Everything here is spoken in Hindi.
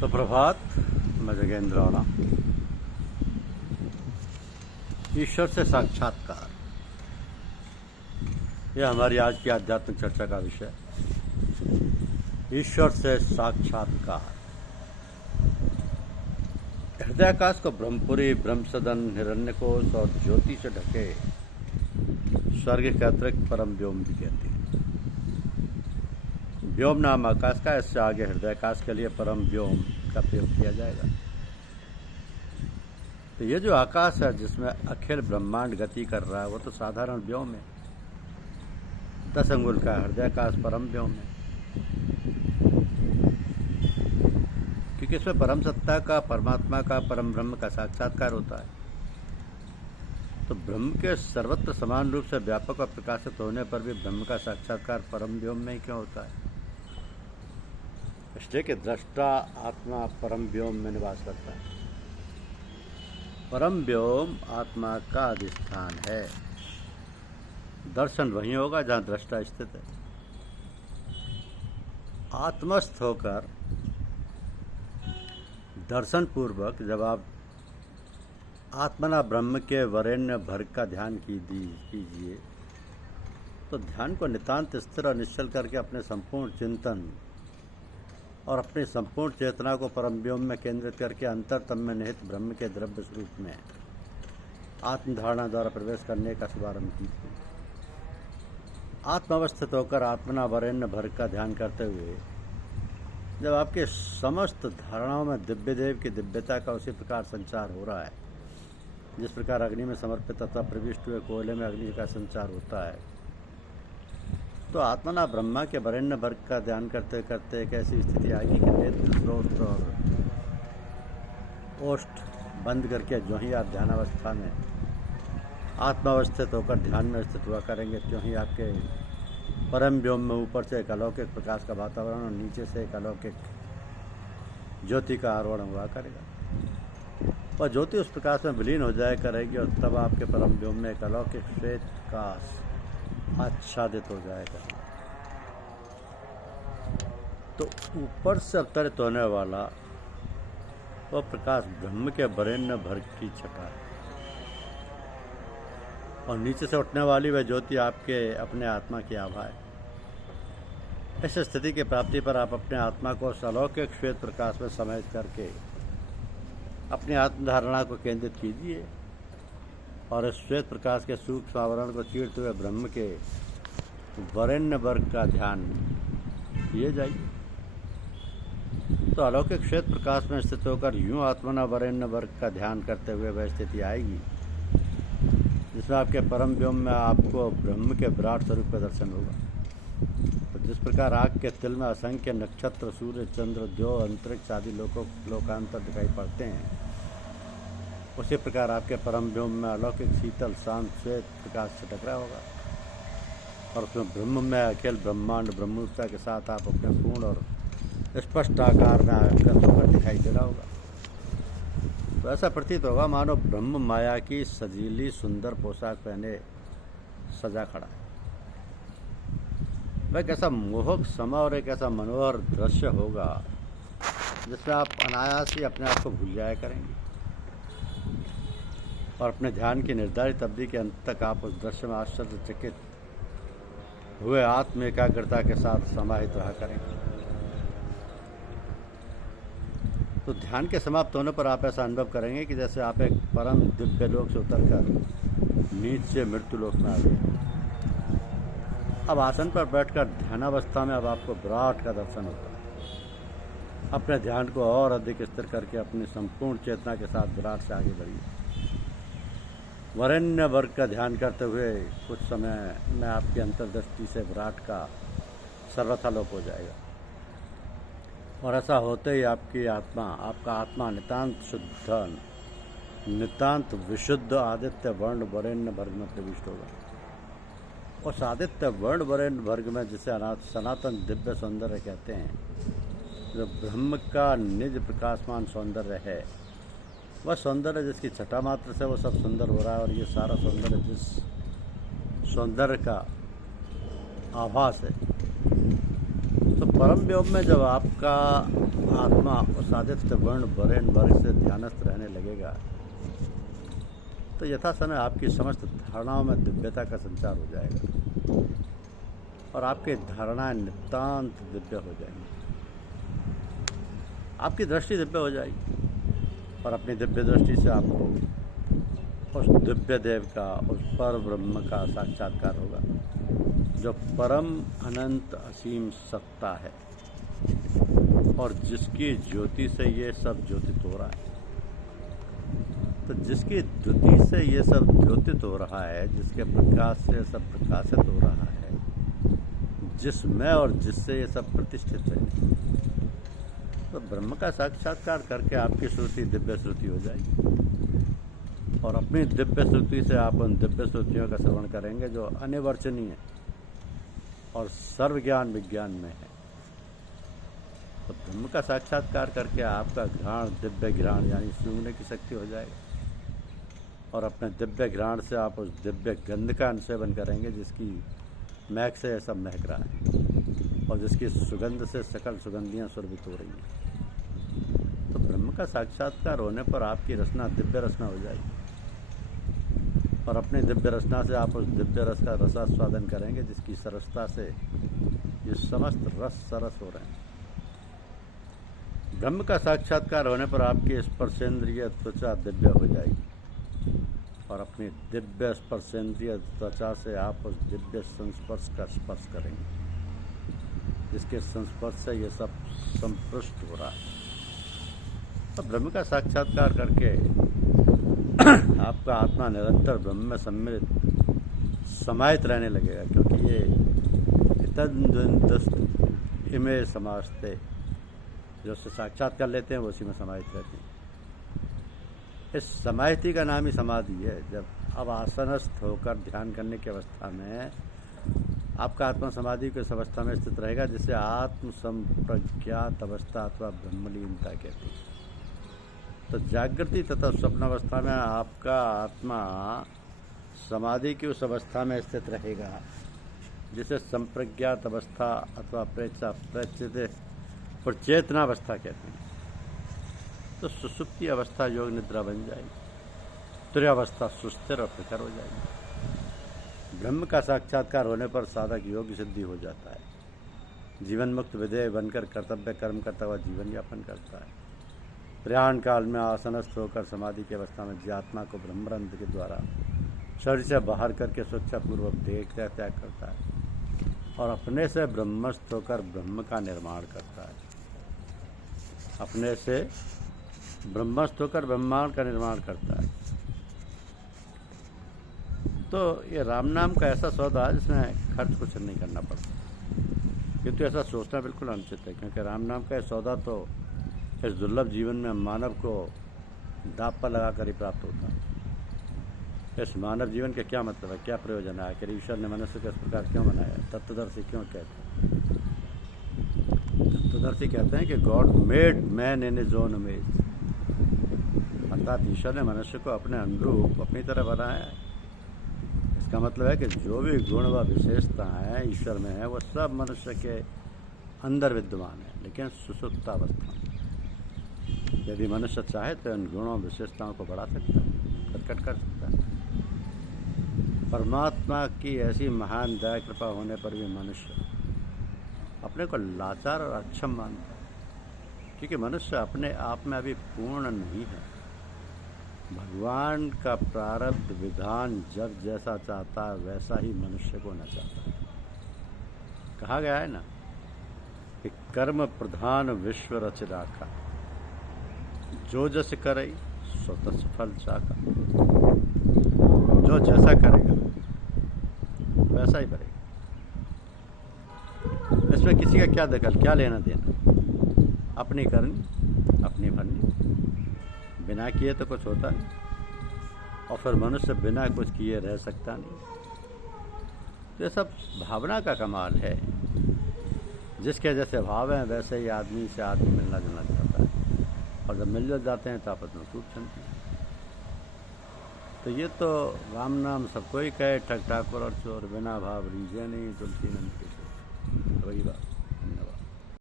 सुप्रभात। मैं जगेंद्र राणा। ईश्वर से साक्षात्कार, यह हमारी आज की आध्यात्मिक चर्चा का विषय। ईश्वर से साक्षात्कार। हृदयाकाश को ब्रह्मपुरी, ब्रह्मसदन, हिरण्यकोश और ज्योति से ढके स्वर्ग के अतिरिक्त परम व्योम भी कहते हैं। व्योम नाम आकाश का, इससे आगे हृदयाकाश के लिए परम व्योम का प्रयोग किया जाएगा। तो ये जो आकाश है जिसमें अखिल ब्रह्मांड गति कर रहा है, वो तो साधारण व्योम है। 10 अंगुल का हृदयाकाश परम व्योम है, क्योंकि इसमें परम सत्ता का, परमात्मा का, परम ब्रह्म का साक्षात्कार होता है। तो ब्रह्म के सर्वत्र समान रूप से व्यापक और प्रकाशित होने पर भी ब्रह्म का साक्षात्कार परम व्योम में ही क्यों होता है? इसलिए कि दृष्टा आत्मा परम व्योम में निवास करता है। परम व्योम आत्मा का अधिष्ठान है। दर्शन वहीं होगा जहाँ दृष्टा स्थित है। आत्मस्थ होकर दर्शन पूर्वक जब आप आत्मना ब्रह्म के वरेण्य भर्ग का ध्यान कीजिए, तो ध्यान को नितांत स्थिर और निश्चल करके अपने संपूर्ण चिंतन और अपनी संपूर्ण चेतना को परम व्योम में केंद्रित करके अंतरतम में निहित ब्रह्म के द्रव्य स्वरूप में आत्मधारणा द्वारा प्रवेश करने का शुभारंभ कीजिए। आत्मावस्थित होकर आत्मना वरेण्य भर्ग का ध्यान करते हुए जब आपके समस्त धारणाओं में दिव्य देव की दिव्यता का उसी प्रकार संचार हो रहा है, जिस प्रकार अग्नि में समर्पित तथा प्रविष्ट हुए कोयले में अग्नि का संचार होता है, तो आत्मना ब्रह्मा के वरेण्य वर्ग का ध्यान करते करते एक ऐसी स्थिति आएगी कि नेत्र, स्रोत और ओष्ठ बंद करके जो ही आप ध्यानावस्था में आत्मावस्थित होकर ध्यान में स्थित हुआ करेंगे, त्यों ही आपके परम व्योम में ऊपर से एक अलौकिक प्रकाश का वातावरण और नीचे से एक अलौकिक ज्योति का आरोहण हुआ करेगा। और ज्योति उस प्रकाश में विलीन हो जाया करेगी और तब आपके परम व्योम में एक अलौकिक श्वेत प्रकाश आच्छादित हो जाएगा। तो ऊपर से अवतरित होने वाला वह प्रकाश ब्रह्म के वरेण्य भर्ग की छटा है, और नीचे से उठने वाली वह ज्योति आपके अपने आत्मा की आभा है। इस स्थिति की प्राप्ति पर आप अपने आत्मा को अलौकिक श्वेत प्रकाश में समाहित करके अपनी आत्मधारणा को केंद्रित कीजिए और इस श्वेत प्रकाश के सूक्ष्म आवरण को चीरते हुए ब्रह्म के वरेण्य वर्ग का ध्यान किए जाइए। तो अलौकिक श्वेत प्रकाश में स्थित होकर यूं आत्मना वरेण्य वर्ग का ध्यान करते हुए वह स्थिति आएगी जिसमें आपके परम व्योम में आपको ब्रह्म के विराट स्वरूप का दर्शन होगा। तो जिस प्रकार आग के तिल में असंख्य नक्षत्र, सूर्य, चंद्र, द्यो, अंतरिक्ष आदि लोकांतर दिखाई पड़ते हैं, उसी प्रकार आपके परम व्योम में अलौकिक शीतल शांत श्वेत प्रकाश छटक रहा होगा और उसमें ब्रह्म में अखिल ब्रह्मांड ब्रह्मरूपता के साथ आप अपने पूर्ण और स्पष्ट आकार में आकृत होकर दिखाई दे रहा होगा। तो ऐसा प्रतीत होगा मानो ब्रह्म माया की सजीली सुंदर पोशाक पहने सजा खड़ा है। वह एक ऐसा मोहक समा और एक ऐसा मनोहर दृश्य होगा जिसमें आप अनायास ही अपने आप को भूल जाया करेंगे और अपने ध्यान की निर्धारित अवधि के अंत तक आप उस दृश्य में आश्चर्यचकित हुए आत्म एकाग्रता के साथ समाहित रहा करेंगे। तो ध्यान के समाप्त होने पर आप ऐसा अनुभव करेंगे कि जैसे आप एक परम दिव्य लोक से उतरकर नीच से मृत्यु लोक में आ गए। अब आसन पर बैठकर ध्यानावस्था में अब आपको विराट का दर्शन होता है। अपने ध्यान को और अधिक स्थिर करके अपनी संपूर्ण चेतना के साथ विराट से आगे बढ़िए। वरेण्य वर्ग का ध्यान करते हुए कुछ समय में आपकी अंतर्दृष्टि से विराट का सर्वथा लोप हो जाएगा और ऐसा होते ही आपका आत्मा नितांत शुद्ध, नितांत विशुद्ध आदित्य वर्ण वरेण्य वर्ग में प्रविष्ट होगा। उस आदित्य वर्ण वरेण्य वर्ग में जिसे सनातन दिव्य सौंदर्य कहते हैं, जो ब्रह्म का निज प्रकाशमान सौंदर्य है, वह सौंदर्य जिसकी छटा मात्र से वो सब सुंदर हो रहा है। और ये सारा सौंदर्य जिस सौंदर्य का आभास है, तो परम योग में जब आपका आत्मा उस आदित्य वर्ण वरेण वर्ग से ध्यानस्थ रहने लगेगा तो यथा समय आपकी समस्त धारणाओं में दिव्यता का संचार हो जाएगा और आपकी धारणाएं नितांत दिव्य हो जाएंगी। आपकी दृष्टि दिव्य हो जाएगी और अपनी दिव्य दृष्टि से आपको उस दिव्य देव का, उस पर ब्रह्म का साक्षात्कार होगा जो परम अनंत असीम सत्ता है और जिसकी ज्योति से ये सब ज्योतित हो रहा है। तो जिसकी द्युति से ये सब द्योतित हो रहा है, जिसके प्रकाश से सब प्रकाशित हो रहा है, जिसमें और जिससे ये सब प्रतिष्ठित है, तो ब्रह्म का साक्षात्कार करके आपकी श्रुति दिव्य श्रुति हो जाएगी और अपनी दिव्य श्रुति से आप उन दिव्य श्रुतियों का श्रवण करेंगे जो अनिवर्चनीय और सर्व ज्ञान विज्ञान में है। तो ब्रह्म का साक्षात्कार करके आपका घ्राण दिव्य घ्राण यानी सूंघने की शक्ति हो जाएगी और अपने दिव्य घ्राण से आप उस दिव्य गंध का अनुसेवन करेंगे जिसकी महक से यह सब महक रहा है और जिसकी सुगंध से सकल सुगंधियाँ सुरभित हो रही हैं। तो ब्रह्म का साक्षात्कार होने पर आपकी रचना दिव्य रचना हो जाएगी और अपनी दिव्य रचना से आप उस दिव्य रस का रसास्वादन करेंगे जिसकी सरसता से ये समस्त रस सरस हो रहे हैं। ब्रह्म का साक्षात्कार होने पर आपकी स्पर्शेंद्रिय त्वचा दिव्य हो जाएगी और अपनी दिव्य स्पर्शेंद्रिय त्वचा से आप उस दिव्य संस्पर्श का स्पर्श करेंगे जिसके संस्पर्श से ये सब संपृष्ट हो रहा है। तो ब्रह्म का साक्षात्कार करके आपका आत्मा निरंतर ब्रह्म में सम्मिलित समाहित रहने लगेगा क्योंकि ये तद्वंदस्त इमे समाजते जो उससे साक्षात कर लेते हैं वो उसी में समाहित रहते हैं। इस समाहिति का नाम ही समाधि है। जब अब आसनस्थ होकर ध्यान करने की अवस्था में आपका आत्मा समाधि की उस अवस्था में स्थित रहेगा जिसे आत्म संप्रज्ञात अवस्था अथवा ब्रह्मलीनता कहते हैं। तो जागृति तथा स्वप्न अवस्था में आपका आत्मा समाधि की उस अवस्था में स्थित रहेगा जिसे संप्रज्ञात अवस्था अथवा प्रचेतनावस्था कहते हैं। तो सुसुप्ति अवस्था योग निद्रा बन जाएगी, तुर्यावस्था सुस्थिर और प्रखर हो जाएगी। ब्रह्म का साक्षात्कार होने पर साधक योग सिद्धि हो जाता है। जीवन मुक्त विधेय बनकर कर्तव्य कर्म करता हुआ जीवन यापन करता है। प्रयाण काल में आसनस्थ होकर समाधि की अवस्था में जीवात्मा को ब्रह्मरंध्र के द्वारा शरीर से बाहर करके स्वेच्छापूर्वक देह का त्याग करता है और अपने से ब्रह्मस्थ होकर ब्रह्म का निर्माण करता है। अपने से ब्रह्मस्थ होकर ब्रह्मांड का निर्माण करता है। तो ये राम नाम का ऐसा सौदा है जिसमें खर्च कुछ नहीं करना पड़ता, किंतु ऐसा सोचना बिल्कुल अनुचित है क्योंकि राम नाम का सौदा तो इस दुर्लभ जीवन में मानव को दांव पर लगाकर ही प्राप्त होता है। इस मानव जीवन के क्या मतलब है, क्या प्रयोजन है, आखिर ईश्वर ने मनुष्य को इस प्रकार क्यों बनाया, तत्वदर्शी क्यों कहते हैं। तत्वदर्शी कहते हैं कि God made man in his own image, अर्थात ईश्वर ने मनुष्य को अपने अनुरूप अपनी तरह बनाया है। इसका मतलब है कि जो भी गुण व विशेषताएँ ईश्वर में है वो सब मनुष्य के अंदर विद्यमान है, लेकिन सुसुप्तावस्था में। यदि मनुष्य चाहे तो इन गुणों विशेषताओं को बढ़ा सकता है, प्रकट कर सकता है। परमात्मा की ऐसी महान दया कृपा होने पर भी मनुष्य अपने को लाचार और अक्षम मानता है क्योंकि मनुष्य अपने आप में अभी पूर्ण नहीं है। भगवान का प्रारब्ध विधान जब जैसा चाहता है वैसा ही मनुष्य को न चाहता है। कहा गया है ना कि कर्म प्रधान विश्व रच राखा, जो जस करई सो तस फल चाका। जो जैसा करेगा वैसा ही करेगा। इसमें किसी का क्या दखल, क्या लेना देना। अपनी करनी अपनी भरनी, बिना किए तो कुछ होता नहीं और फिर मनुष्य बिना कुछ किए रह सकता नहीं। तो ये सब भावना का कमाल है। जिसके जैसे भाव हैं वैसे ही आदमी से आदमी मिलना जुलना चाहता है और जब मिल जाते हैं तो आपस में खूब चलती है। तो ये तो राम नाम सबको ही कहे, ठग ठाकुर और चोर, बिना भाव रीझे नहीं तुलसी नंद के। वही बात।